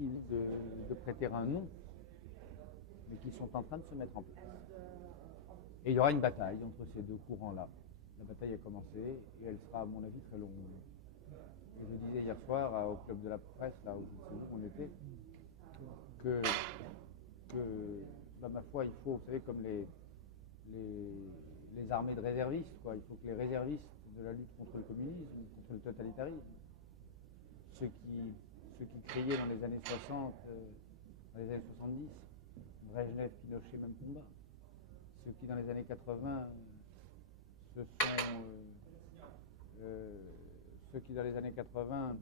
difficile de prêter un nom, mais qui sont en train de se mettre en place. Et il y aura une bataille entre ces deux courants-là. La bataille a commencé et elle sera, à mon avis, très longue. Et je disais hier soir au club de la presse, là où on était, que ma foi, il faut, vous savez, comme les armées de réservistes, quoi. Il faut que les réservistes de la lutte contre le communisme, contre le totalitarisme, ceux qui criaient dans les années 60, dans les années 70, Brejnev, Pinochet, même combat. Ceux qui, dans les années 80, ceux qui, dans les années 80,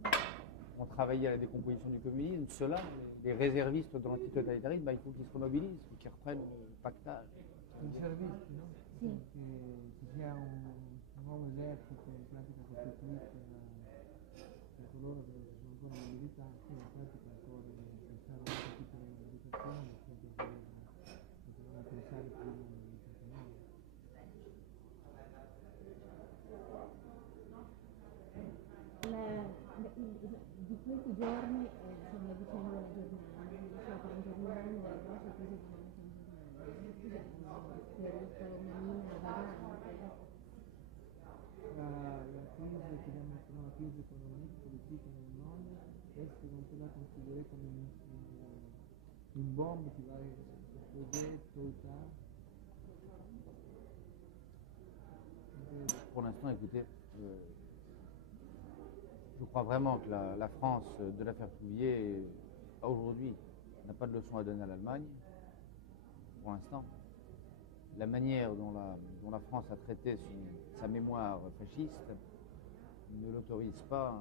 ont travaillé à la décomposition du communisme, ceux-là, les réservistes de l'antitotalitarisme, il faut qu'ils se remobilisent, il faut qu'ils reprennent le pactage. Conservisti, no? Sì. Che ci sia un nuovo esercito in pratica costituito da coloro che sono ancora mobilitati, in pratica occorre pensare a un tipo di mobilitazione, nel senso che potevamo pensare prima di 19. Di questi giorni sono le vicende della Germania, diceva per la Germania, delle grosse crisi economiche in Germania, spirito, una linea vagante. La crisi che abbiamo chiamato crisi economique, politique nel mondo, est-ce qu'on peut la considérer comme une bombe qui va exploser tôt ou tard? Pour l'instant, écoutez, je crois vraiment que la France de l'affaire Touvier, aujourd'hui, n'a pas de leçon à donner à l'Allemagne, pour l'instant. La manière dont la France a traité sa mémoire fasciste ne l'autorise pas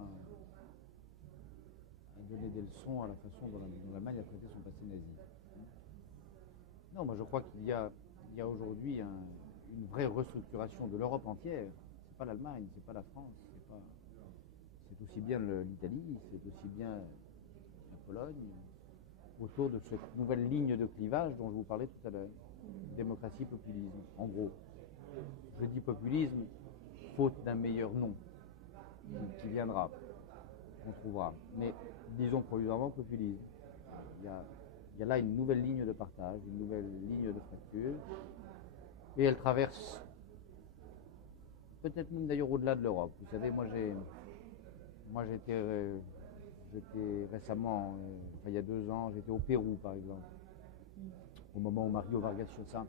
à donner des leçons à la façon dont l'Allemagne a traité son passé nazi. Non, moi je crois qu'il y a aujourd'hui une vraie restructuration de l'Europe entière. C'est pas l'Allemagne, c'est pas la France, c'est aussi bien l'Italie, c'est aussi bien la Pologne, autour de cette nouvelle ligne de clivage dont je vous parlais tout à l'heure. Démocratie, populisme, en gros. Je dis populisme, faute d'un meilleur nom, qui viendra, on trouvera. Mais disons provisoirement populisme. Il y a là une nouvelle ligne de partage, une nouvelle ligne de fracture, et elle traverse peut-être même d'ailleurs au-delà de l'Europe. Vous savez, j'étais récemment, il y a 2 ans, j'étais au Pérou par exemple, au moment où Mario Vargas Llosa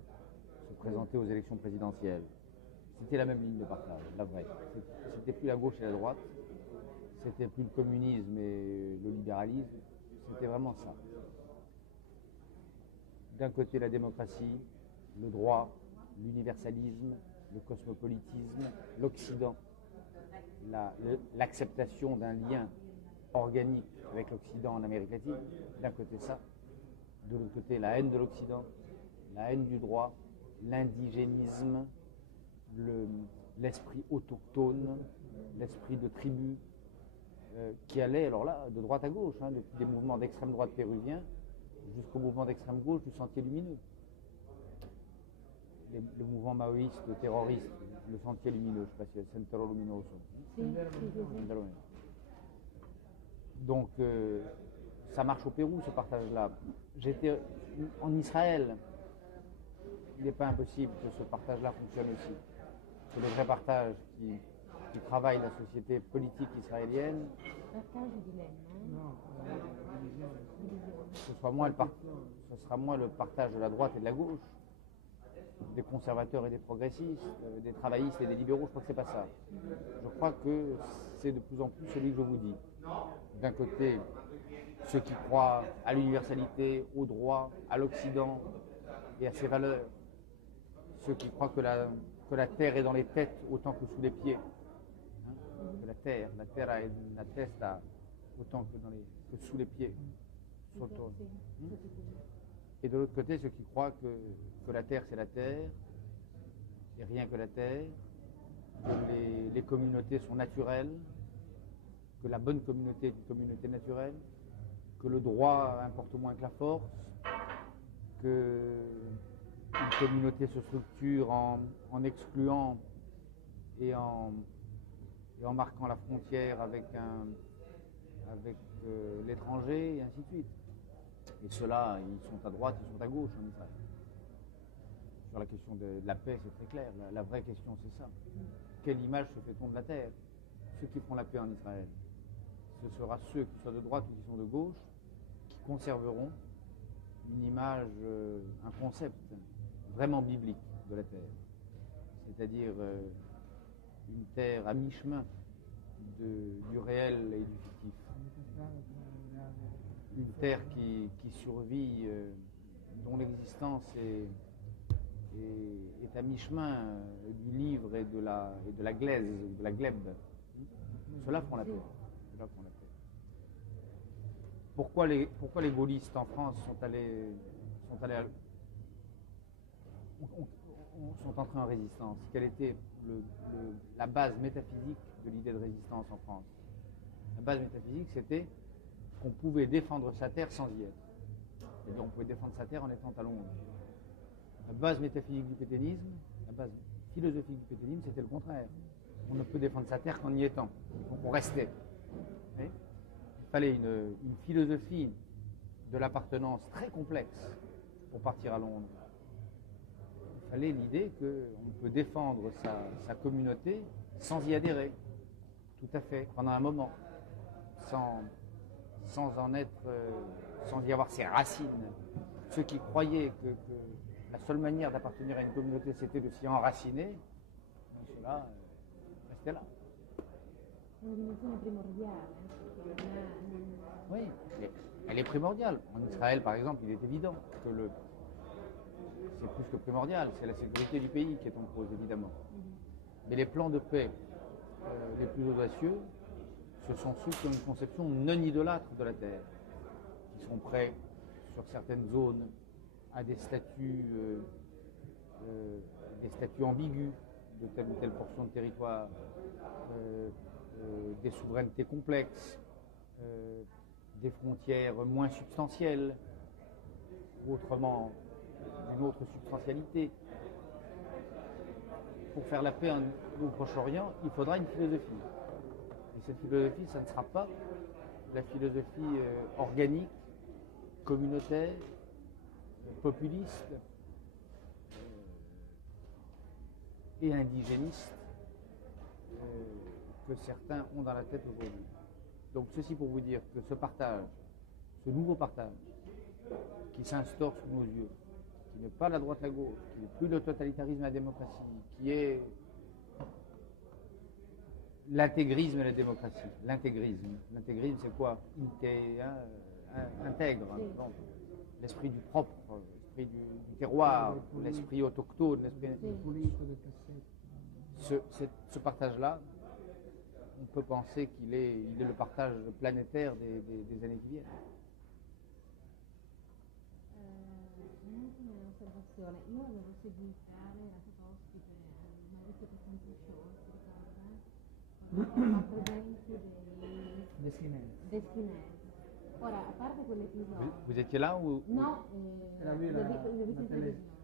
se présentait aux élections présidentielles. C'était la même ligne de partage, la vraie. C'était plus la gauche et la droite, c'était plus le communisme et le libéralisme, c'était vraiment ça. D'un côté la démocratie, le droit, l'universalisme, le cosmopolitisme, l'Occident, l'acceptation d'un lien organique avec l'Occident en Amérique latine, d'un côté ça, de l'autre côté la haine de l'Occident, la haine du droit, l'indigénisme, l'esprit autochtone, l'esprit de tribu, qui allait alors là de droite à gauche, depuis des mouvements d'extrême droite péruviens jusqu'au mouvement d'extrême gauche du Sentier lumineux. Le mouvement maoïste, terroriste, le Sentier lumineux, je ne sais pas si c'est Sendero Luminoso. Donc ça marche au Pérou, ce partage-là. J'étais en Israël. Il n'est pas impossible que ce partage-là fonctionne aussi. C'est le vrai partage qui travaille la société politique israélienne. Partage ou dilemme, non? Ce sera moins le partage de la droite et de la gauche, des conservateurs et des progressistes, des travaillistes et des libéraux. Je crois que c'est pas ça. Je crois que c'est de plus en plus celui que je vous dis. D'un côté, ceux qui croient à l'universalité, au droit, à l'Occident et à ses valeurs. Ceux qui croient que la terre est dans les têtes autant que sous les pieds. Que la terre est la testa autant que sous les pieds. Et de l'autre côté, ceux qui croient que la terre c'est la terre et rien que la terre, que les communautés sont naturelles, que la bonne communauté est une communauté naturelle, que le droit importe moins que la force, que une communauté se structure en excluant et en marquant la frontière avec l'étranger, et ainsi de suite. Et ceux-là, ils sont à droite, ils sont à gauche en Israël. Sur la question de la paix, c'est très clair. La vraie question, c'est ça. Quelle image se fait-on de la terre? Ceux qui feront la paix en Israël, ce sera ceux qui sont de droite ou qui sont de gauche, qui conserveront une image, un concept vraiment biblique de la terre. C'est-à-dire une terre à mi-chemin du réel et du fictif. Une terre qui survit, dont l'existence est à mi-chemin du livre et de la glaise, de la glèbe. Ceux-là font la paix. Pourquoi les gaullistes en France sont entrés en résistance? Quelle était la base métaphysique de l'idée de résistance en France? La base métaphysique, c'était qu'on pouvait défendre sa terre sans y être. C'est-à-dire on pouvait défendre sa terre en étant à Londres. La base métaphysique du pétainisme, la base philosophique du pétainisme, c'était le contraire. On ne peut défendre sa terre qu'en y étant. Donc on restait. Il fallait une philosophie de l'appartenance très complexe pour partir à Londres. Il fallait l'idée qu'on peut défendre sa communauté sans y adhérer. Tout à fait, pendant un moment. Sans y avoir ses racines. Ceux qui croyaient que la seule manière d'appartenir à une communauté, c'était de s'y enraciner, ceux-là restaient là. Una dimensione primordiale. Oui, elle est primordiale. En Israël, par exemple, il est évident que c'est plus que primordial, c'est la sécurité du pays qui est en cause, évidemment. Mais les plans de paix les plus audacieux, ce sont ceux qui ont une conception non idolâtre de la terre, qui sont prêts, sur certaines zones, à des statuts ambigus de telle ou telle portion de territoire, des souverainetés complexes, des frontières moins substantielles, autrement d'une autre substantialité. Pour faire la paix au Proche-Orient, il faudra une philosophie. Et cette philosophie, ça ne sera pas la philosophie organique, communautaire, populiste et indigéniste que certains ont dans la tête aujourd'hui. Donc ceci pour vous dire que ce partage, ce nouveau partage qui s'instaure sous nos yeux, qui n'est pas la droite la gauche, qui n'est plus le totalitarisme et la démocratie, qui est l'intégrisme et la démocratie. L'intégrisme c'est quoi? Intègre. Donc, l'esprit du propre, l'esprit du terroir, l'esprit autochtone, ce partage-là, on peut penser qu'il est le partage planétaire des années qui viennent. Un'ultima osservazione, io avevo seguito, era stato ospite al Maurizio Costanzo Show, si ricorda? Quando presenti dei cinesi. Ora, a parte quell'episodio... Vous étiez là ou... No, Era l'ho lui visto la in tele. televisione.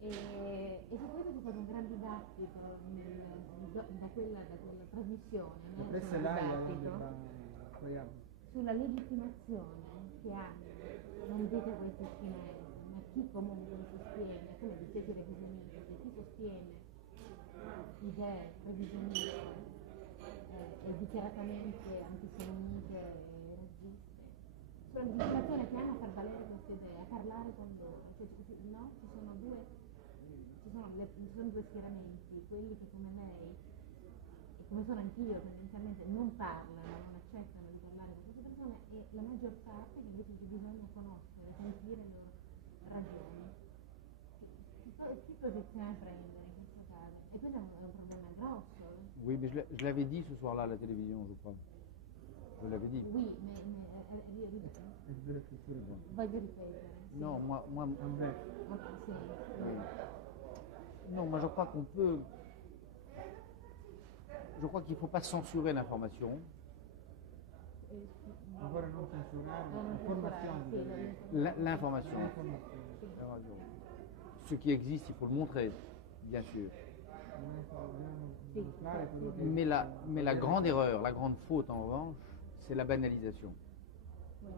E su questo c'è stato un gran dibattito da quella trasmissione, La no? pressa Sul è là, dibattito sulla legittimazione che hanno, non dite questi cinesi, ma chi comunque li sostiene, come dicete revisionista, chi sostiene idee revisioniste e dichiaratamente antisemite e razziste, sulla legittimazione che hanno a far valere queste idee, a parlare con loro, cioè, no? Ci sono due schieramenti, quelli che come lei e come sono anch'io tendenzialmente non parlano, non accettano di parlare con queste persone, e la maggior parte che invece bisogna conoscere, sentire le loro ragioni. Che posizione prendere in questo caso? E questo è un problema grosso. Oui, mais je l'avais dit ce soir-là à la télévision, je crois. Je l'avais dit. Oui, mais voglio ripetere. Sì. Non, moi Sì. non, moi je crois qu'on peut... Je crois qu'il ne faut pas censurer l'information. Ancora non censurare L'information. Ce qui existe, il faut le montrer, bien sûr. Mais la grande erreur, la grande faute en revanche, c'est la banalisation. Oui.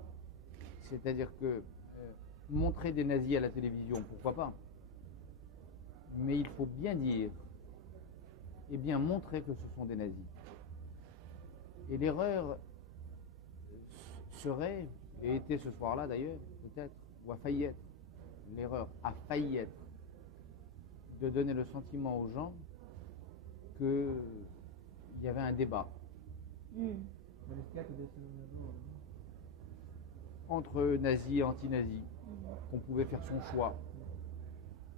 C'est-à-dire que montrer des nazis à la télévision, pourquoi pas, mais il faut bien dire et bien montrer que ce sont des nazis. Et l'erreur serait, et était ce soir-là d'ailleurs, peut-être, ou a failli être, l'erreur a failli être, de donner le sentiment aux gens qu'il y avait un débat Ma rischiate di essere un errore, no? entre nazis et anti-nazis, qu'on pouvait faire son choix,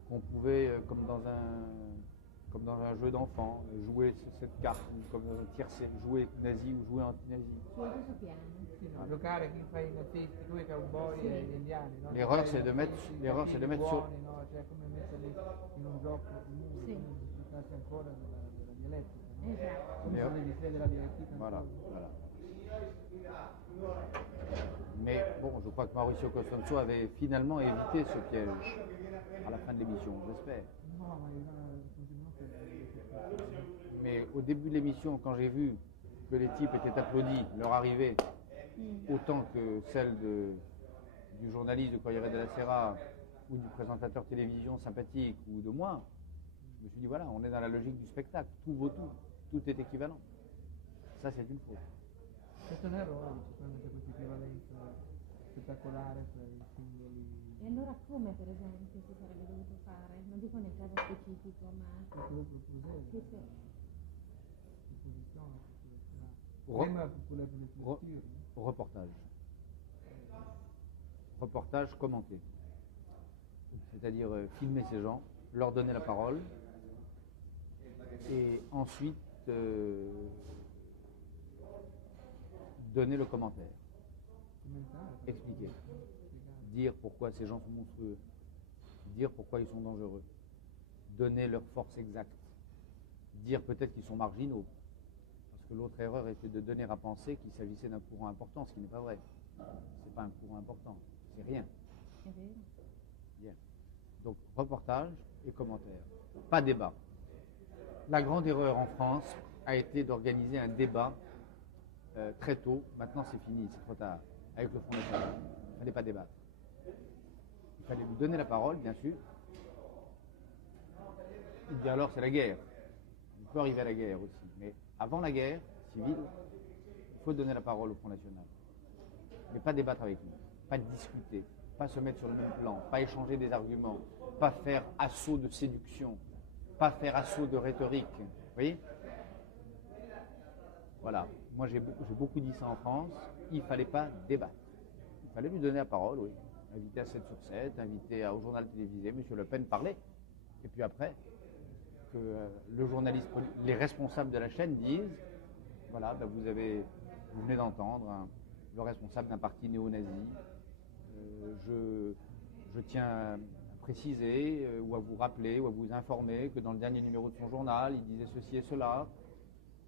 qu'on pouvait, comme dans un jeu d'enfant, jouer cette carte, ou comme dans un tiercé, jouer nazi ou jouer anti-nazi. Su questo piano. Sì, no, giocare chi fa i nazisti, tu i cowboy Sì. e gli indiani, no? L'erreur, Fai c'est de i mettre- nazisti, l'erreur, c'est de mettre sur- buoni, no? Cioè come metterli in un gioco comune, Sì. come se si trattasse ancora della dialettica, no? Esatto. Come L'erreur- sono degli stili della dialettica Voilà, ancora. voilà. Mais bon, je crois que Mauricio Costanzo avait finalement évité ce piège à la fin de l'émission, j'espère. No, ma continuo per Mais au début de l'émission, quand j'ai vu que les types étaient applaudis, leur arrivée, autant que celle du journaliste du Corriere della Sera ou du présentateur télévision sympathique ou de moi, je me suis dit voilà, on est dans la logique du spectacle, tout vaut tout est équivalent. Ça, c'est une faute. Questo è un errore, sicuramente questa equivalenza spettacolare tra i singoli. E allora come per esempio si sarebbe dovuto fare? Non dico nel caso specifico, ma Questo proposito, sì, sì. posizione, Re- prima pour la lecture, Reportage. Reportage commenté. C'est-à-dire filmer ces gens, leur donner la parole, et ensuite donner le commentaire, commentare, expliquer, spiegare. dire pourquoi ces gens sont monstrueux, dire pourquoi ils sont dangereux, donner leur force exacte, dire peut-être qu'ils sont marginaux, parce que l'autre erreur était de donner à penser qu'il s'agissait d'un courant important, ce qui n'est pas vrai. C'est pas un courant important, c'est rien. È vero. Bien. Donc reportage et commentaire, pas débat. La grande erreur en France a été d'organiser un débat très tôt. Maintenant c'est fini, c'est trop tard, avec le Front National. Il ne fallait pas débattre. Il fallait lui donner la parole, bien sûr. Il dit alors c'est la guerre. Il peut arriver à la guerre aussi. Mais avant la guerre civile, il faut donner la parole au Front National. Mais pas débattre avec lui, pas discuter, pas se mettre sur le même plan, pas échanger des arguments, pas faire assaut de séduction, pas faire assaut de rhétorique. Vous voyez? Voilà. Moi j'ai beaucoup dit ça en France. Il ne fallait pas débattre. Il fallait lui donner la parole, oui. Invité à 7 sur 7, invité au journal télévisé, M. Le Pen parlait. Et puis après, que le journaliste, les responsables de la chaîne disent, voilà, ben vous venez d'entendre le responsable d'un parti néo-nazi. Je tiens à préciser ou à vous rappeler ou à vous informer que dans le dernier numéro de son journal, il disait ceci et cela,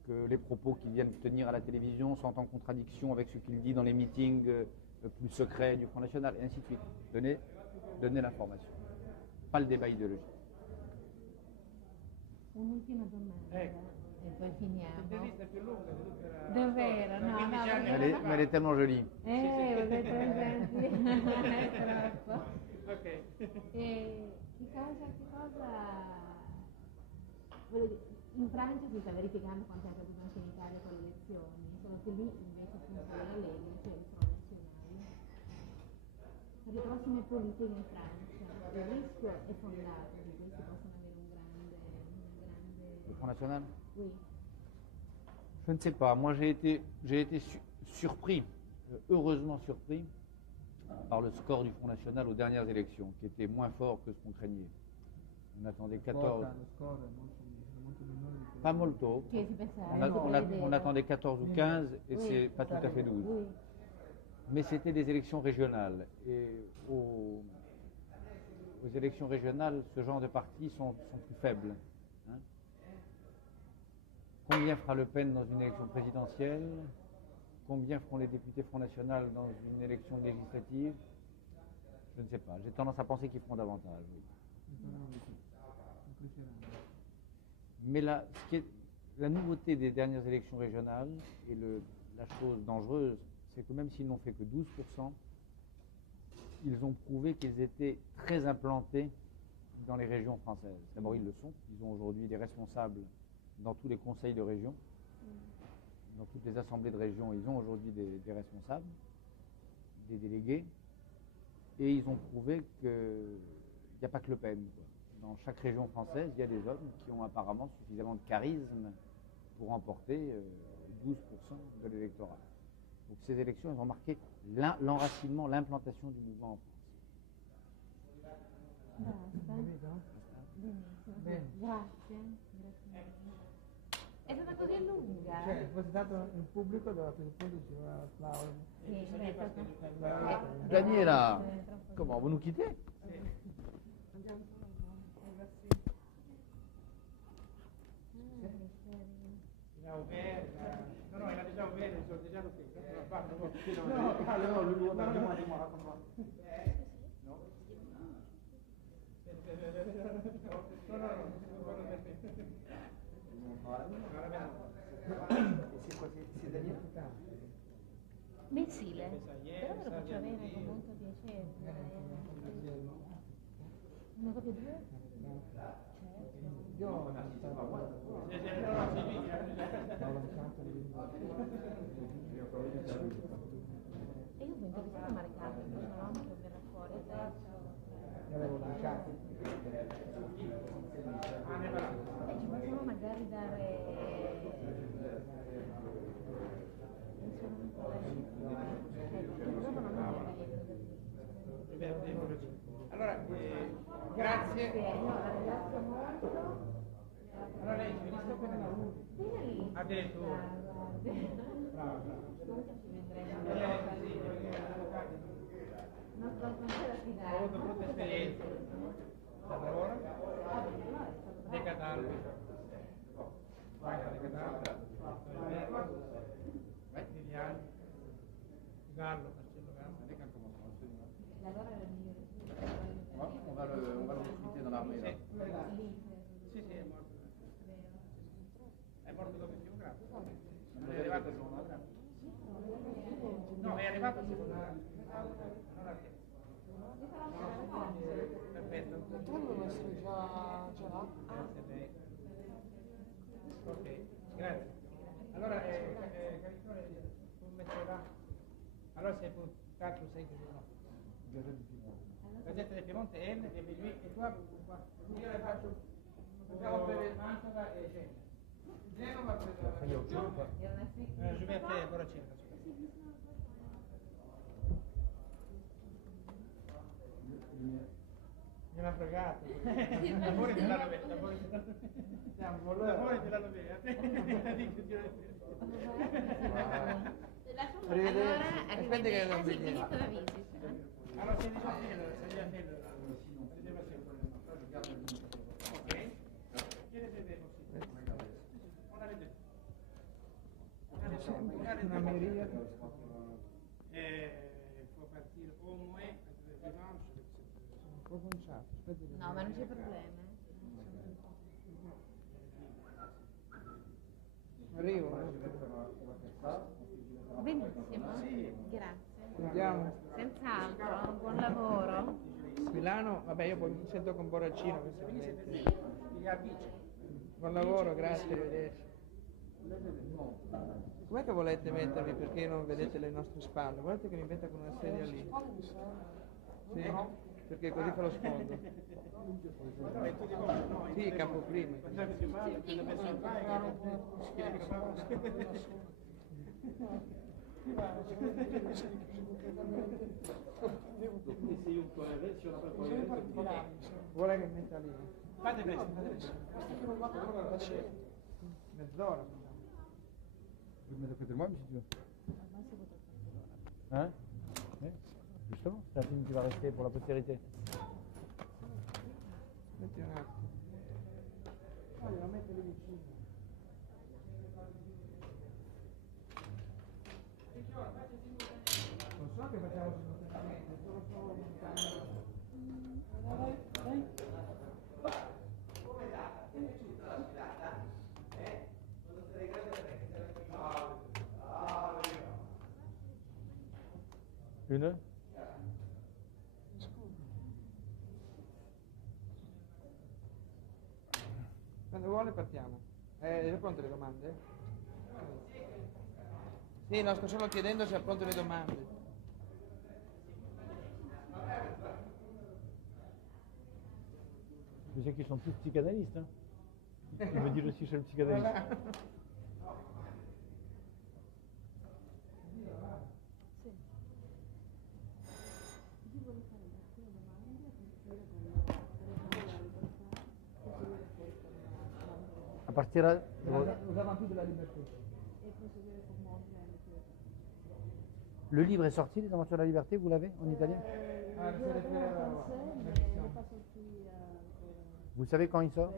que les propos qu'il vient de tenir à la télévision sont en contradiction avec ce qu'il dit dans les meetings plus secrets du Front National, et ainsi de suite. Donner l'information, pas le débat idéologique. Un'ultima domanda e poi finiamo. L'intervista più lunga di tutta la Davvero? No, no, Mais elle est tellement jolie. siete presenti? È troppo. Ok. E voglio dire, in Francia si sta verificando quanto è accaduto anche in Italia con le elezioni, solo che lì invece appunto la Lega, cioè il Front Nazionale. Per le prossime politiche in Francia il rischio è fondato che questi possano avere un grande... Le Front National? Oui. Je ne sais pas. Moi, j'ai été surpris, heureusement surpris, par le score du Front National aux dernières élections, qui était moins fort que ce qu'on craignait. On attendait 14, Lo score è molto minore di quello. pas molto. Che si pensava? On attendait 14 ou 15 et Oui. c'est pas tout à fait 12. Oui. Mais c'était des élections régionales. Et aux élections régionales, ce genre de partis sont plus faibles. Hein. Combien fera Le Pen dans une élection présidentielle? Combien feront les députés Front National dans une élection législative? Je ne sais pas. J'ai tendance à penser qu'ils feront davantage. Oui. Mais la nouveauté des dernières élections régionales et la chose dangereuse, c'est que même s'ils n'ont fait que 12%, ils ont prouvé qu'ils étaient très implantés dans les régions françaises. D'abord, ils le sont. Ils ont aujourd'hui des responsables dans tous les conseils de région. Dans toutes les assemblées de région, ils ont aujourd'hui des responsables, des délégués. Et ils ont prouvé qu'il n'y a pas que Le Pen, quoi. Dans chaque région française, il y a des hommes qui ont apparemment suffisamment de charisme pour remporter 12% de l'électorat. Donc ces élections, elles ont marqué l'enracinement, l'implantation du mouvement en France. Basta. Benissimo. Bene. Grazie. È stata così lunga? Cioè, se fosse stato in pubblico dove a questo punto ci va applauso. Sì, è stata... Daniela, comment, vous nous quittez? No, era già bene, sono già qui. Mensile, però me lo faccio avere con molto piacere. Ne proprio due? Io ho lanciato E io penso che sia marcato, invece no, che verrà fuori adesso. l'avevo lanciato. Ci possiamo magari dare... Allora, grazie. La ringrazio molto. Allora lei ci visto come la Bellissima. addirittura. Brava. Non c'è da Ho fidare. avuto brutte esperienze. Allora, De Cataldo. Guarda, De Cataldo. Viviani. Gallo, Marcello Gallo. Allora era il migliore. On va le recruter dans l'armée, là. Sì, è morto. È morto dopo il primo grado. Non è arrivato al secondo grado. No, è arrivato al secondo grado. Non al terzo. Perfetto. Dovrebbero essere già là. Grazie a lei. Ok, grazie. Allora, Carissone, tu metterà. Allora sei puntato, sei che no. Gazzetta del Piemonte, N, e lui, e tu qua. Io le faccio. Possiamo prendere Mantova e Genova. Genova prende. Giù a te, ancora circa. Mi ha fregato. L'amore te l'hanno bene. L'amore te l'hanno bene. Allora, Aspetta che non arrivederci. vediamo. Finita la visita. Allora, 16 aprile, ok? Chiedete una miriade. Può partire o muoio, sono un po' conciato. No, ma non c'è problema. Arrivo. Benissimo, grazie. Andiamo. Senz'altro, buon lavoro. Milano, vabbè, io poi mi sento con Borracino questo momento. Buon lavoro, grazie, arrivederci. Com'è che volete mettervi perché non vedete le nostre spalle? Volete che mi metta con una sedia lì? Sì, perché così fa lo sfondo. Sì, campo prima. Vuole che metta lì? Fate presto. Mezz'ora. Vous me mettez à côté de moi, si tu veux. Hein? Oui. Justement, c'est un film qui va rester pour la postérité. Metti un attimo. Voglio mettere lì vicino. Non so che facciamo simultaneamente, solo montando. Une? Quando vuole partiamo. È pronte le domande? Sì, no, sto solo chiedendo se è pronte le domande. Tu sais qu'ils sont tous psychanalystes. Hein. Ils me disent aussi chez le psychanalyste. Voilà. À partir de... Aux aventure de la liberté. Le livre est sorti, Les Aventures de la Liberté, vous l'avez en italien? Ah, Io se le l'avevo in frega, francese, una ma versione. lo fa sortire ancora. Vous savez quand il sort?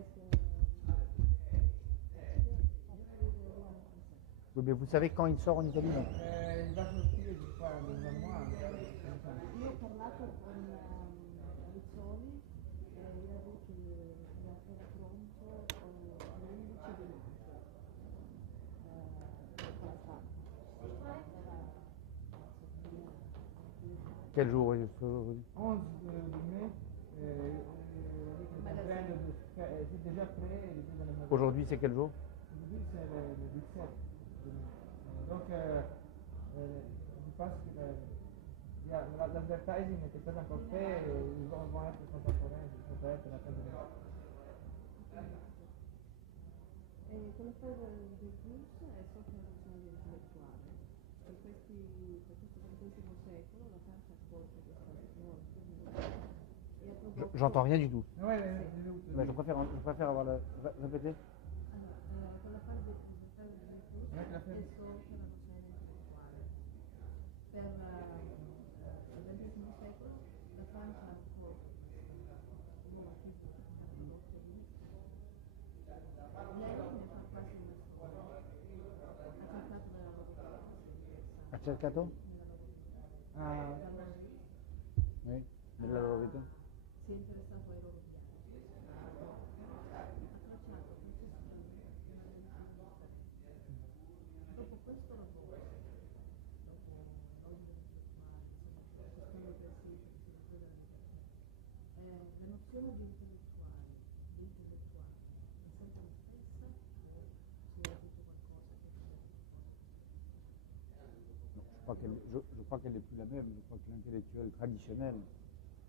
Oui, mais vous savez quand il sort en Italie? Non. Il va sortire di qua da un mois. Io ho parlato con Rizzoli e gli ho detto che era pronto l'11 di maggio. Quel jour est aujourd'hui? 11 mai, c'est déjà prêt. Aujourd'hui, c'est quel jour? Aujourd'hui, c'est le 17. Donc, je pense que l'advertising n'est pas encore fait, ils vont être contemporains, ça va être la fin de l'année. E quello che del blues è sotto la nozione intellettuale. Per questo XX secolo la Francia ha colto questa tecnologia e ha prodotto... J'entends rien du tout. Ouais, Bah, je préfère avoir le... Répétez. Quella fase del blues è sotto la nozione intellettuale. Per il XX secolo la Francia ha colto questa nuova fisica che ha prodotto lì. Lei ne fa quasi una storia. Ha cercato nella loro Ha cercato? Ah, Oui, nella loro vita. si è interessato ai loro viaggi. Ha tracciato processualmente una delle differenze. Dopo questo lavoro, dopo l'ordine intellettuale, insomma, questo scambio per sé, che si della libertà, la nozione di intellettuale è sempre la stessa o c'è avuto qualcosa che è cambiato? Je crois qu'elle n'est plus la même. Je crois que l'intellectuel traditionnel,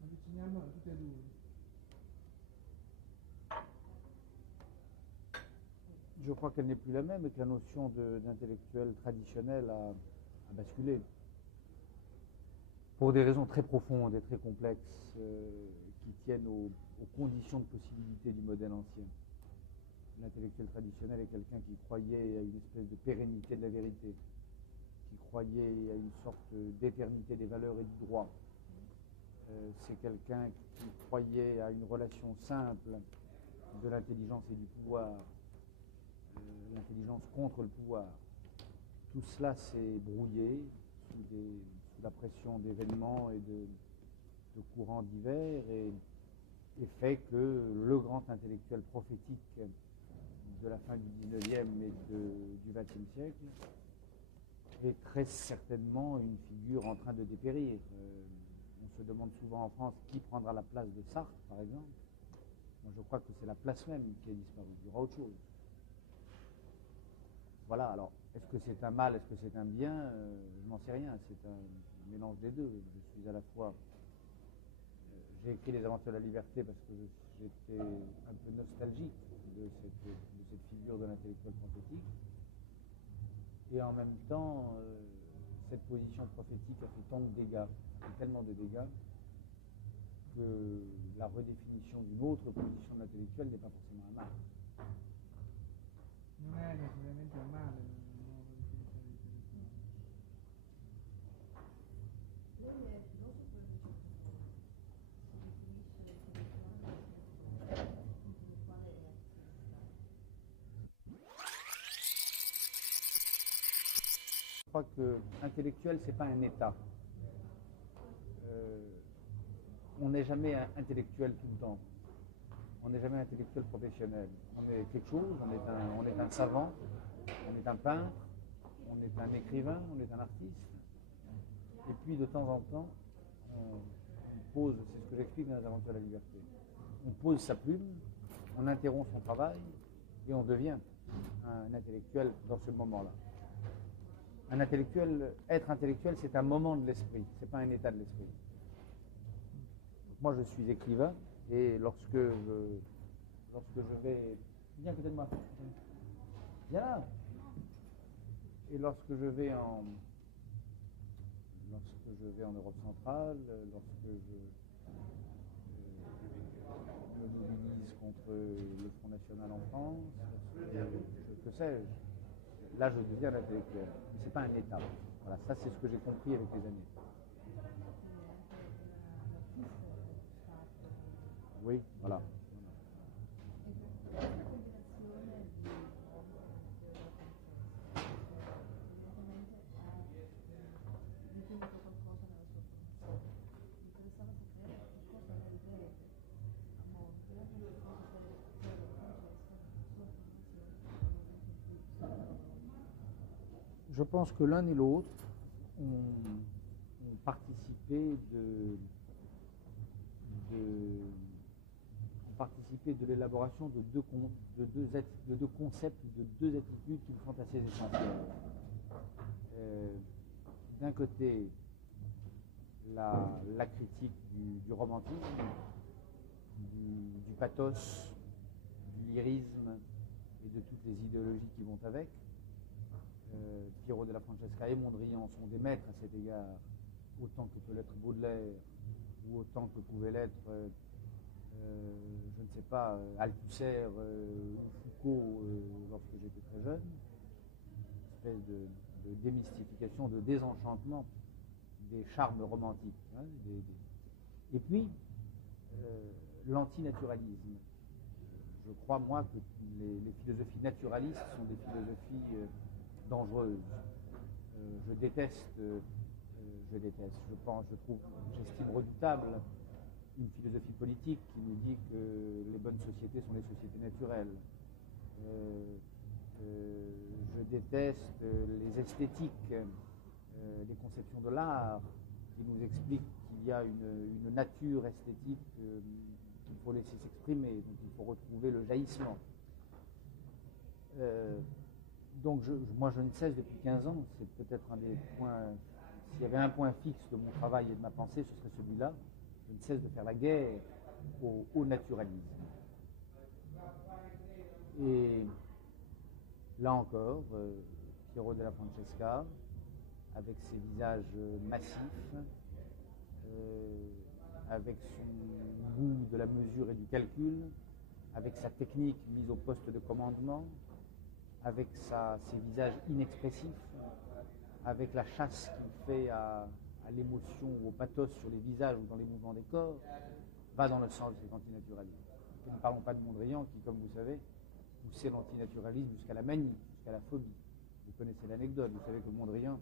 avviciniamo tutte e due. je crois qu'elle n'est plus la même et que la notion d'intellectuel traditionnel a basculé. Pour des raisons très profondes et très complexes qui tiennent aux conditions de possibilité du modèle ancien. L'intellectuel traditionnel est quelqu'un qui croyait à une espèce de pérennité de la vérité, qui croyait à une sorte d'éternité des valeurs et du droit. C'est quelqu'un qui croyait à une relation simple de l'intelligence et du pouvoir, l'intelligence contre le pouvoir. Tout cela s'est brouillé sous la pression d'événements et de courants divers et fait que le grand intellectuel prophétique de la fin du 19e et du 20e siècle est très certainement une figure en train de dépérir. On se demande souvent en France qui prendra la place de Sartre, par exemple. Moi, je crois que c'est la place même qui a disparu. Il y aura autre chose. Voilà, alors, est-ce que c'est un mal, est-ce que c'est un bien? Je n'en sais rien, c'est un mélange des deux. Je suis à la fois... j'ai écrit Les Aventures de la Liberté parce que j'étais un peu nostalgique de cette figure de l'intellectuel prophétique. Et en même temps, cette position prophétique a fait tant de dégâts, tellement de dégâts, que la redéfinition d'une autre position de l'intellectuel n'est pas forcément un mal. Non è necessariamente un male, una nuova definizione di intellettuale. Lei è filosofo e si definisce intellettuale e artista. Je crois que intellectuel, c'est pas un état. On n'est jamais intellectuel tout le temps. On n'est jamais intellectuel professionnel. On est quelque chose, on est un savant, on est un peintre, on est un écrivain, on est un artiste. Et puis de temps en temps, on pose, c'est ce que j'explique dans les Aventures de la liberté, on pose sa plume, on interrompt son travail et on devient un intellectuel dans ce moment-là. Un intellectuel, être intellectuel, c'est un moment de l'esprit, c'est pas un état de l'esprit. Moi, je suis écrivain et lorsque je vais, viens à côté de moi, viens là. Et lorsque je vais en Europe centrale, lorsque je me mobilise contre le Front National en France, que sais-je, là je deviens un intellectuel. Mais ce n'est pas un état. Voilà, ça c'est ce que j'ai compris avec les années. Oui, voilà. Je pense que l'un et l'autre ont participé de l'élaboration de deux concepts, de deux attitudes qui me sont assez essentielles. D'un côté, la critique du romantisme, du pathos, du lyrisme et de toutes les idéologies qui vont avec. Piero della Francesca et Mondrian sont des maîtres à cet égard, autant que peut l'être Baudelaire, ou autant que pouvait l'être, je ne sais pas, Althusser ou Foucault lorsque j'étais très jeune. Une espèce de démystification, de désenchantement des charmes romantiques. Hein, Et puis, l'antinaturalisme. Je crois, moi, que les philosophies naturalistes sont des philosophies dangereuses. Je déteste, j'estime redoutable une philosophie politique qui nous dit que les bonnes sociétés sont les sociétés naturelles. Je déteste les esthétiques, les conceptions de l'art qui nous expliquent qu'il y a une nature esthétique qu'il faut laisser s'exprimer, donc il faut retrouver le jaillissement. Donc moi je ne cesse depuis 15 ans, c'est peut-être un des points, s'il y avait un point fixe de mon travail et de ma pensée, ce serait celui-là, je ne cesse de faire la guerre au naturalisme. Et là encore, Piero della Francesca, avec ses visages massifs, avec son goût de la mesure et du calcul, avec sa technique mise au poste de commandement, avec ses visages inexpressifs, avec la chasse qu'il fait à l'émotion ou au pathos sur les visages ou dans les mouvements des corps, va dans le sens de cet antinaturalisme. Nous ne parlons pas de Mondrian qui, comme vous savez, poussait l'antinaturalisme jusqu'à la manie, jusqu'à la phobie. Vous connaissez l'anecdote, vous savez que Mondrian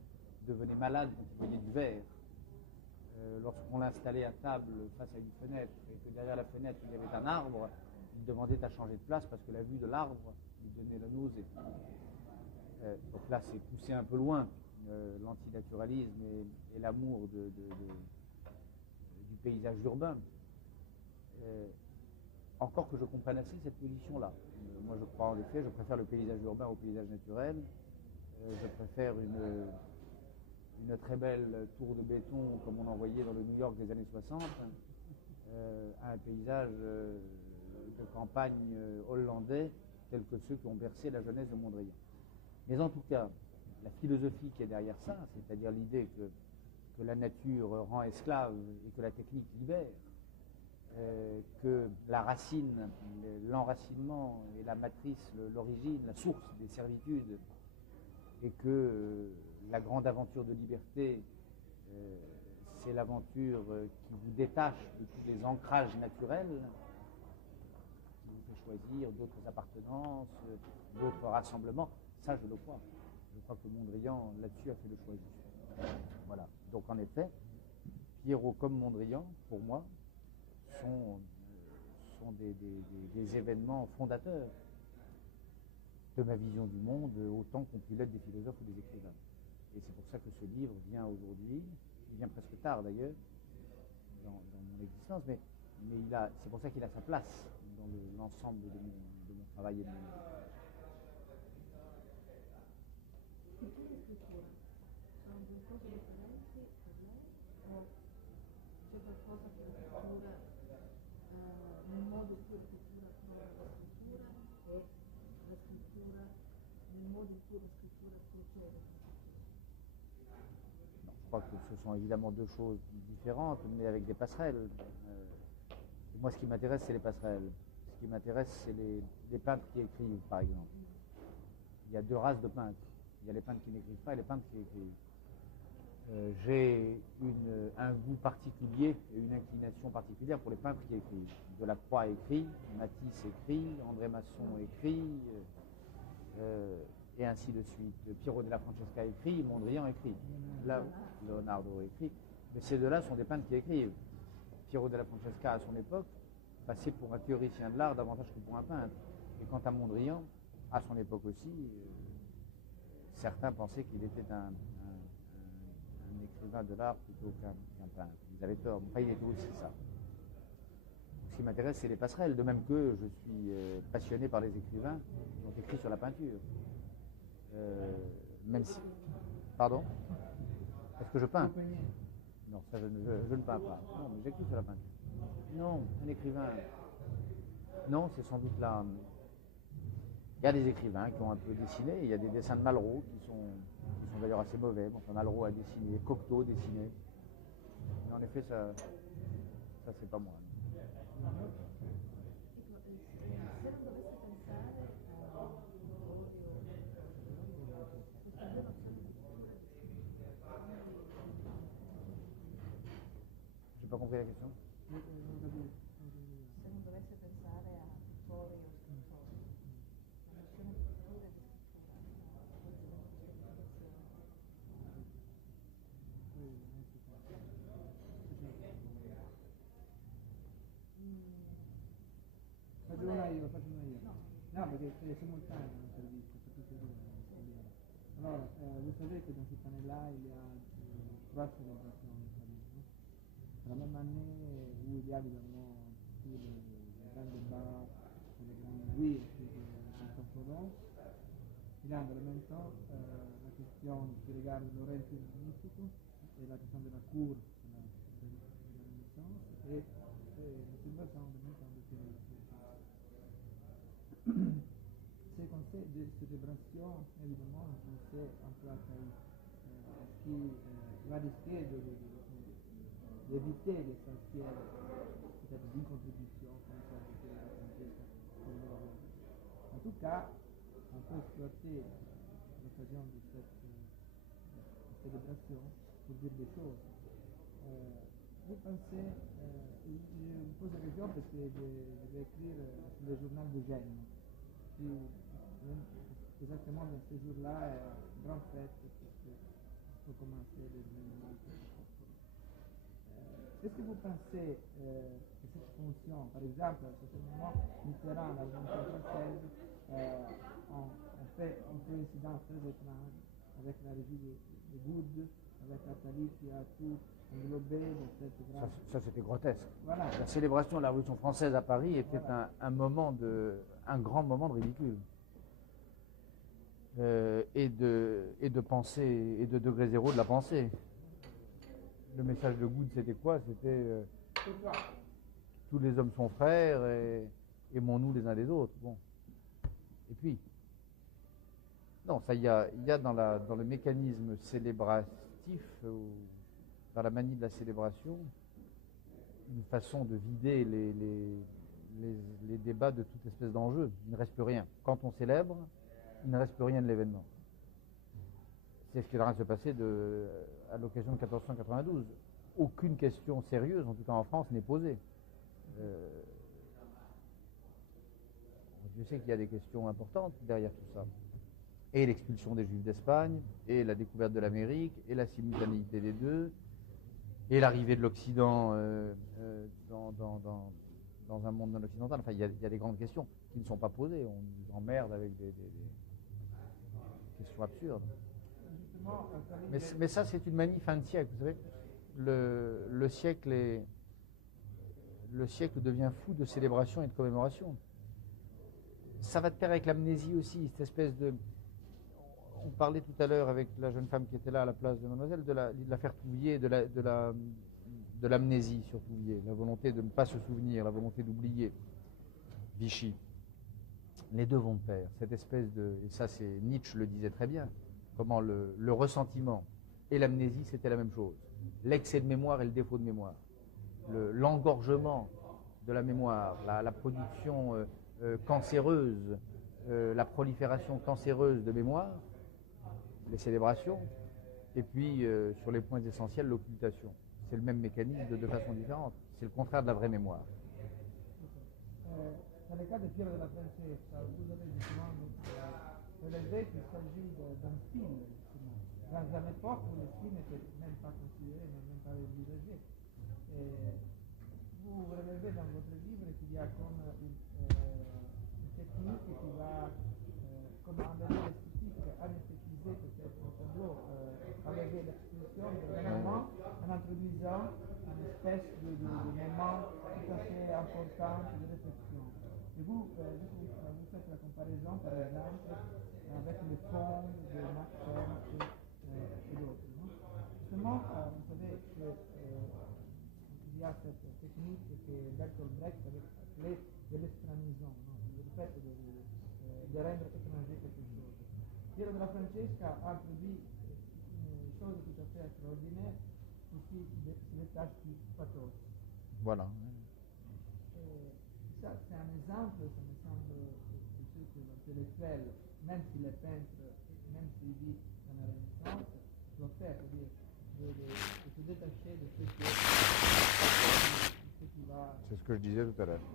devenait malade quand il voyait du verre. Lorsqu'on l'installait à table face à une fenêtre et que derrière la fenêtre il y avait un arbre, il demandait à changer de place parce que la vue de l'arbre lui donnait la nausée. Donc là c'est poussé un peu loin, l'antinaturalisme et l'amour du paysage urbain. Encore que je comprenne assez cette position-là. Moi je crois en effet, je préfère le paysage urbain au paysage naturel. Je préfère une très belle tour de béton comme on en voyait dans le New York des années 60, à un paysage de campagne hollandais tel que ceux qui ont bercé la jeunesse de Mondrian. Mais en tout cas, la philosophie qui est derrière ça, c'est-à-dire l'idée que la nature rend esclave et que la technique libère, que la racine, l'enracinement est la matrice, l'origine, la source des servitudes, et que la grande aventure de liberté, c'est l'aventure qui vous détache de tous les ancrages naturels, qui vous fait choisir d'autres appartenances, d'autres rassemblements. Ça, je le crois. Je crois que Mondrian, là-dessus, a fait le choix juste. Voilà. Donc, en effet, Piero comme Mondrian, pour moi, sont des événements fondateurs de ma vision du monde, autant qu'ont pu l'être des philosophes ou des écrivains. Et c'est pour ça que ce livre vient aujourd'hui Il vient presque tard d'ailleurs dans mon existence, mais c'est pour ça qu'il a sa place dans l'ensemble de mon travail et de mon Scrittura e scrittura sono due cose differenti per lei o c'è qualcosa che la scrittura, nel modo in cui la scrittura trova la scrittura e la scrittura nel modo in cui la scrittura procede con la scrittura? Non, je crois que ce sont évidemment deux choses différentes, mais avec des passerelles. Moi, ce qui m'intéresse, c'est les passerelles. Ce qui m'intéresse, c'est les peintres qui écrivent, par exemple. Il y a deux races de peintres. Il y a les peintres qui n'écrivent pas et les peintres qui écrivent. J'ai un goût particulier et une inclination particulière pour les peintres qui écrivent. Delacroix écrit, Matisse écrit, André Masson écrit, et ainsi de suite. Piero della Francesca écrit, Mondrian écrit. Là, Leonardo écrit. Mais ces deux-là sont des peintres qui écrivent. Piero della Francesca, à son époque, passait pour un théoricien de l'art davantage que pour un peintre. Et quant à Mondrian, à son époque aussi, certains pensaient qu'il était un écrivain de l'art plutôt qu'un peintre. Ils avaient tort. Enfin, il était aussi ça. Ce qui m'intéresse, c'est les passerelles. De même que je suis passionné par les écrivains qui ont écrit sur la peinture. Même si... Pardon? Est-ce que je peins? Non, ça, je ne peins pas. Non, mais j'écris sur la peinture. Non, un écrivain... Non, c'est sans doute là... Il y a des écrivains qui ont un peu dessiné. Il y a des dessins de Malraux qui sont d'ailleurs assez mauvais. Bon, Malraux a dessiné, Cocteau dessiné. Mais en effet, ça c'est pas moi. J'ai pas compris la question. Se non dovesse pensare a pittori o scrittori, la nozione di pittura e di scrittura, Faccio una io. No, perché è simultaneo l'intervista per tutti e due. Allora, voi sapete dans cette année-là, il y a trois célébrations de Paris. No? La même année où il y a évidemment tous les grands débats sur les grandes guides de Florence, il y a en même temps la question qui regarde l'Oriente mystico et la question de la cour de la Renaissance et la célébration en même temps de ces célébrations, évidemment, c'est un peu qui va risquer d'éviter de sortir peut-être d'une contribution comme ça de la Francesca. En tout cas, on peut exploiter l'occasion de cette célébration pour dire des choses. Vous pensez, je me pose la question parce que je vais écrire le journal de Gênes. Exactement dans ce jour-là, une grande fête parce qu'il faut commencer les événements. Est-ce que vous pensez que cette fonction, par exemple, à ce moment, Mitterrand, la Révolution française, on fait une coïncidence très étrange avec la régie de Good, avec Attali qui a tout englobé dans cette grande... Ça c'était grotesque. Voilà. La célébration de la Révolution française à Paris était Voilà. un grand moment de ridicule. Et de pensée, et de degré zéro de la pensée. Le message de Good, c'était quoi? C'était tous les hommes sont frères et aimons-nous les uns les autres. Bon. Et puis, non, ça, il y a dans le mécanisme célébratif, dans la manie de la célébration, une façon de vider les débats de toute espèce d'enjeu. Il ne reste plus rien. Quand on célèbre, il ne reste plus rien de l'événement. C'est ce qui est en train de se passer à l'occasion de 1492. Aucune question sérieuse, en tout cas en France, n'est posée. Je sais qu'il y a des questions importantes derrière tout ça. Et l'expulsion des Juifs d'Espagne, et la découverte de l'Amérique, et la simultanéité des deux, et l'arrivée de l'Occident dans un monde non occidental. Enfin, il y a des grandes questions qui ne sont pas posées. On nous emmerde avec des questions absurdes. Mais ça, c'est une manie fin de siècle, vous savez. le siècle devient fou de célébration et de commémoration. Ça va de pair avec l'amnésie aussi, cette espèce de... On parlait tout à l'heure avec la jeune femme qui était là à la place de Mademoiselle de l'affaire Touvier, de l'amnésie sur Touvier, la volonté de ne pas se souvenir, la volonté d'oublier Vichy. Les deux vont de pair, cette espèce de... Et ça, c'est Nietzsche le disait très bien, comment le ressentiment et l'amnésie, c'était la même chose. L'excès de mémoire et le défaut de mémoire. L'engorgement de la mémoire, la production cancéreuse, la prolifération cancéreuse de mémoire, les célébrations, et puis sur les points essentiels, l'occultation. C'est le même mécanisme de deux façons différentes. C'est le contraire de la vraie mémoire. Dans le cas de Piero della Francesca, vous avez justement relevé qu'il s'agit d'un film, justement. Dans une époque où le film n'était même pas considéré, même pas envisagé. Vous relevez dans votre livre qu'il y a comme une technique qui va, comme enlever l'esthétique, anesthésiser peut-être un tableau, enlever l'expression de l'élément en introduisant une espèce de moment tout à fait important de réflexion. Et vous faites la comparaison, par exemple, avec le fond de Max Ernst et d'autres. No? Justement, vous savez qu'il y a cette technique que Bertolt Brecht avait appelée de l'estramisation, no? Le fait de rendre étranger quelque chose. Piero della Francesca a introduit une chose tout à fait extraordinaire, ici, les tâches du pathos. Voilà. Ça, c'est un exemple, ça me semble, de ce que l'intellectuel, même s'il est peintre, même s'il vit dans la Renaissance, doit faire, c'est-à-dire de se détacher de ce qui va... C'est ce que je disais tout à l'heure.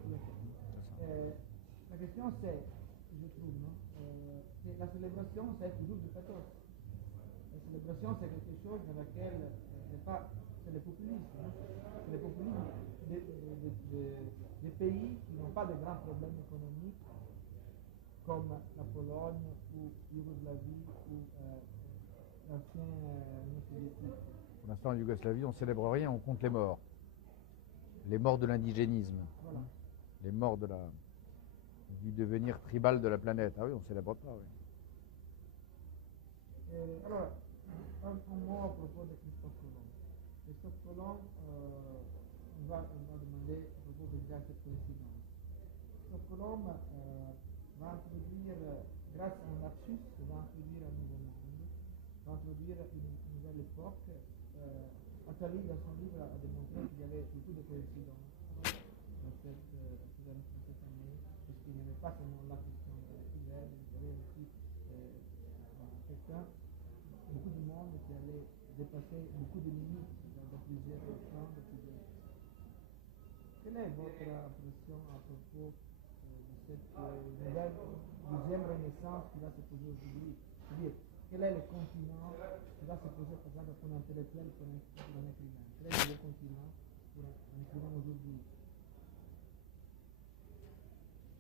La question c'est, je trouve, non, que la célébration, c'est toujours du pathos. La célébration, c'est quelque chose dans laquelle c'est le populisme. Non? C'est le populisme des pays qui n'ont pas de grands problèmes économiques comme la Pologne ou Yougoslavie ou l'ancien Union soviétique. Pour l'instant, en Yougoslavie, on ne célèbre rien, on compte les morts. Les morts de l'indigénisme. Voilà. Les morts du devenir tribal de la planète. Ah oui, on ne célèbre pas, oui. Alors, un mot à propos de Christophe Colomb. Christophe Colomb, on va demander à propos de cette coïncidence. Christophe Colomb va introduire, grâce à un lapsus, va introduire un nouveau monde, va introduire une nouvelle époque. Attali, dans son livre, a démontré qu'il y avait beaucoup de coïncidences dans cette année, parce qu'il n'y avait pas seulement la question de l'hiver, il y avait aussi beaucoup de monde qui allait dépasser beaucoup de limites dans plusieurs champs, de plusieurs... Quelle est votre impression à propos de cette nouvelle deuxième renaissance qui va se poser aujourd'hui? C'est-à-dire, quel est le continent qui va se poser, par exemple, pour un intellectuel, pour un écrivain? Quel est le continent pour un écrivain aujourd'hui?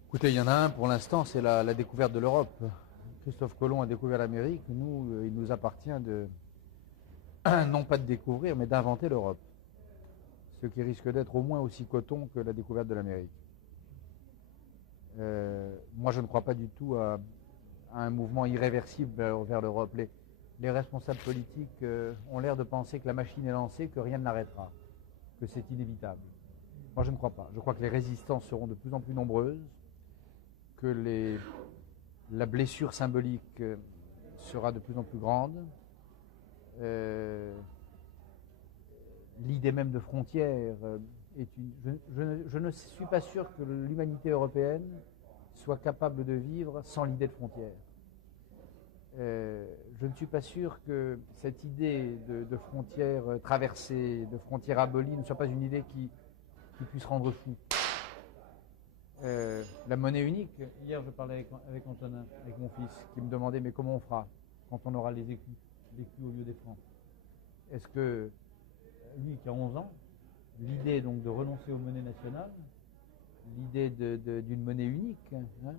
Écoutez, il y en a un pour l'instant, c'est la découverte de l'Europe. Christophe Colomb a découvert l'Amérique. Nous, il nous appartient non pas de découvrir, mais d'inventer l'Europe. Ce qui risque d'être au moins aussi coton que la découverte de l'Amérique. Moi, je ne crois pas du tout à un mouvement irréversible vers l'Europe. Les responsables politiques ont l'air de penser que la machine est lancée, que rien ne l'arrêtera, que c'est inévitable. Moi, je ne crois pas. Je crois que les résistances seront de plus en plus nombreuses, que la blessure symbolique sera de plus en plus grande. L'idée même de frontières est je ne suis pas sûr que l'humanité européenne soit capable de vivre sans l'idée de frontières. Je ne suis pas sûr que cette idée de frontières traversées, de frontières abolies, ne soit pas une idée qui puisse rendre fou. La monnaie unique, hier je parlais avec Antonin, avec mon fils, qui me demandait mais comment on fera quand on aura les écus au lieu des francs. Est-ce que lui qui a 11 ans, l'idée donc de renoncer aux monnaies nationales, l'idée d'une monnaie unique, hein,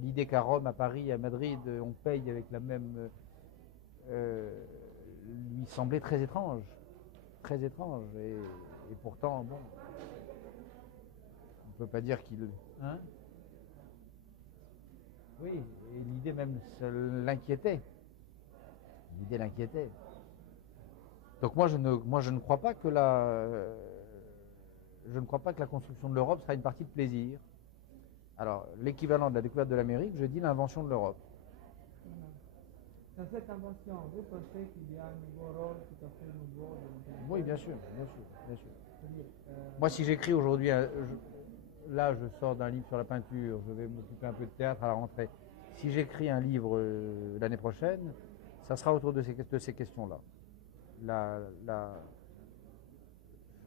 l'idée qu'à Rome, à Paris, à Madrid, on paye avec la même, lui semblait très étrange. très étrange. Et pourtant, bon, on ne peut pas dire qu'il... Hein? Oui, et l'idée même l'inquiétait. L'idée l'inquiétait. Donc moi je ne crois pas que je ne crois pas que la construction de l'Europe sera une partie de plaisir. Alors, l'équivalent de la découverte de l'Amérique, je dis l'invention de l'Europe. Dans cette invention, vous pensez qu'il y a un nouveau rôle tout à fait nouveau de l'intellectuel? Oui, bien sûr, bien sûr, bien sûr. C'est-à-dire, Moi, si j'écris aujourd'hui, là, je sors d'un livre sur la peinture, je vais m'occuper un peu de théâtre à la rentrée. Si j'écris un livre l'année prochaine, ça sera autour de ces questions-là.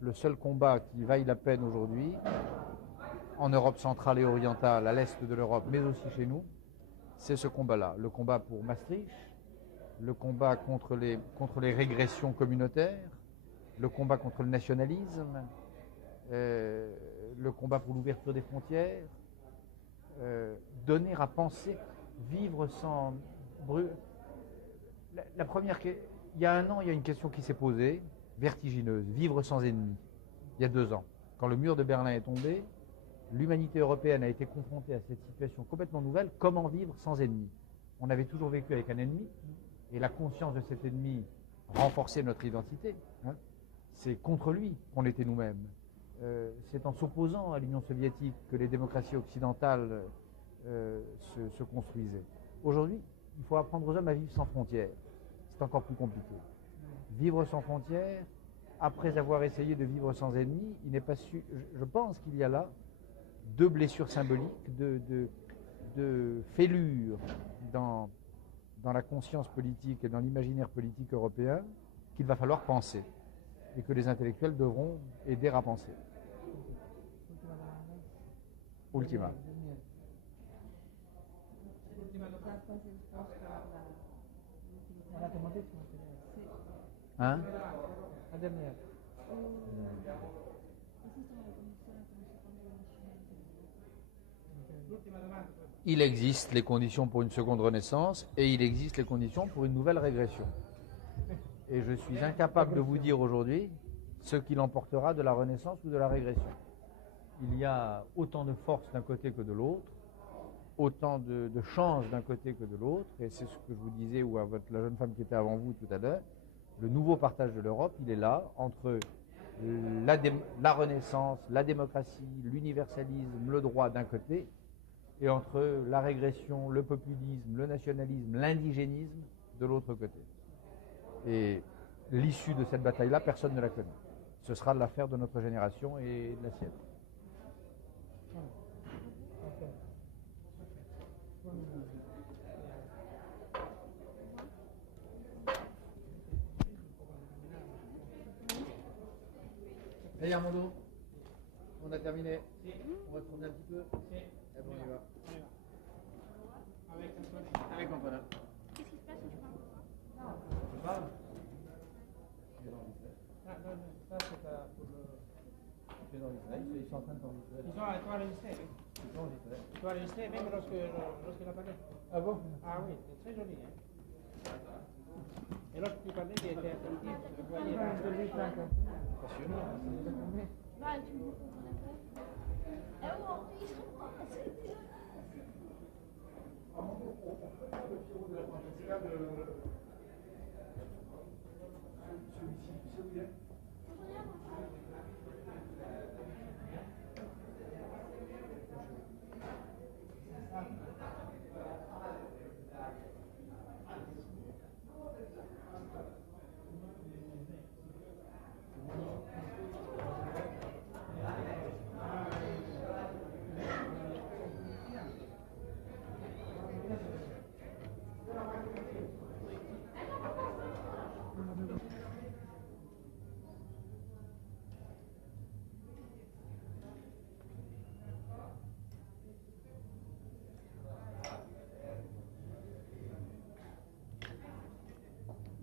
Le seul combat qui vaille la peine aujourd'hui, en Europe centrale et orientale, à l'est de l'Europe, mais aussi chez nous, c'est ce combat-là. Le combat pour Maastricht, le combat contre les régressions communautaires, le combat contre le nationalisme, le combat pour l'ouverture des frontières, donner à penser, vivre sans... La première, il y a un an, il y a une question qui s'est posée, vertigineuse, vivre sans ennemis, il y a 2 ans. Quand le mur de Berlin est tombé, l'humanité européenne a été confrontée à cette situation complètement nouvelle, comment vivre sans ennemis. On avait toujours vécu avec un ennemi, et la conscience de cet ennemi renforçait notre identité. Hein. C'est contre lui qu'on était nous-mêmes. C'est en s'opposant à l'Union soviétique que les démocraties occidentales se construisaient. Aujourd'hui, il faut apprendre aux hommes à vivre sans frontières. C'est encore plus compliqué. Vivre sans frontières, après avoir essayé de vivre sans ennemis, il n'est pas su. Je pense qu'il y a là 2 blessures symboliques, de fêlures dans la conscience politique et dans l'imaginaire politique européen qu'il va falloir penser et que les intellectuels devront aider à penser. Ultima. Hein? La dernière. Il existe les conditions pour une seconde renaissance et il existe les conditions pour une nouvelle régression. Et je suis incapable de vous dire aujourd'hui ce qui l'emportera de la renaissance ou de la régression. Il y a autant de force d'un côté que de l'autre, autant de chances d'un côté que de l'autre, et c'est ce que je vous disais, ou à la jeune femme qui était avant vous tout à l'heure, le nouveau partage de l'Europe, il est là, entre la renaissance, la démocratie, l'universalisme, le droit d'un côté, et entre la régression, le populisme, le nationalisme, l'indigénisme de l'autre côté. Et l'issue de cette bataille-là, personne ne la connaît. Ce sera l'affaire de notre génération et de la sienne. Hey Armando, on a terminé. On va se promener un petit peu. Eh bon, on y va. Avec Antoine. Qu'est-ce qui se passe au chemin? Tu parles? Ça, c'est pour le... Tu es enregistré. Ils sont en train de t'enregistrer. Ils sont enregistrés, oui. Ils sont enregistrés. Ils sont enregistrés même lorsqu'il a parlé. Ah bon? Ah oui, c'est très joli. Hein. Et lorsque tu parlais, il était attentif. Vous voyez, Passionnant. Vai, tu me comprends. É o homem.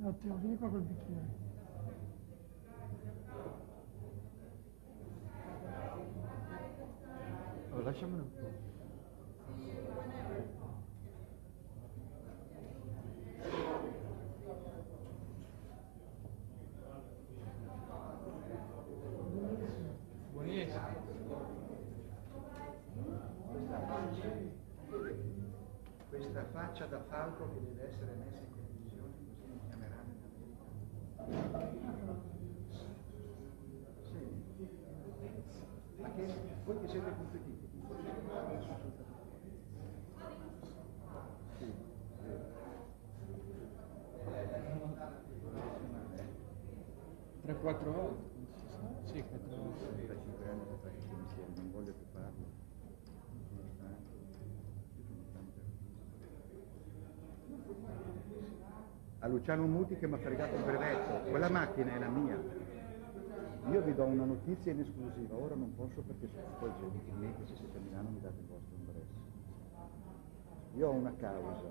Matteo, vieni qua col bicchiere. Oh, lasciamolo. faccia da falco che deve essere messa in condizioni così mi chiameranno in America. Sì. Ma che voi che siete competitivi, sì, 3-4 volte. Sì, 4 volte. 35 anni che faccio insieme, non voglio più farlo. Sono stanco. Io sono stanco. A Luciano Muti che mi ha fregato il brevetto, quella macchina è la mia. Io vi do una notizia in esclusiva, ora non posso perché poi gentilmente se siete a Milano mi date il vostro ingresso. Io ho una causa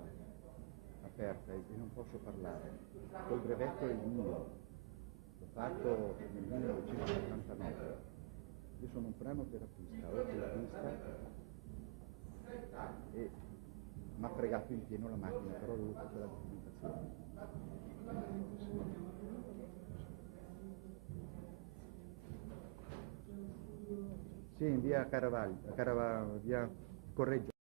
aperta e non posso parlare. Quel brevetto è il mio, l'ho fatto nel 1979. Io sono un pranoterapista, oculista e mi ha fregato in pieno la macchina, però avevo tutta la documentazione. Sì, in via Caravaggio, via Correggio.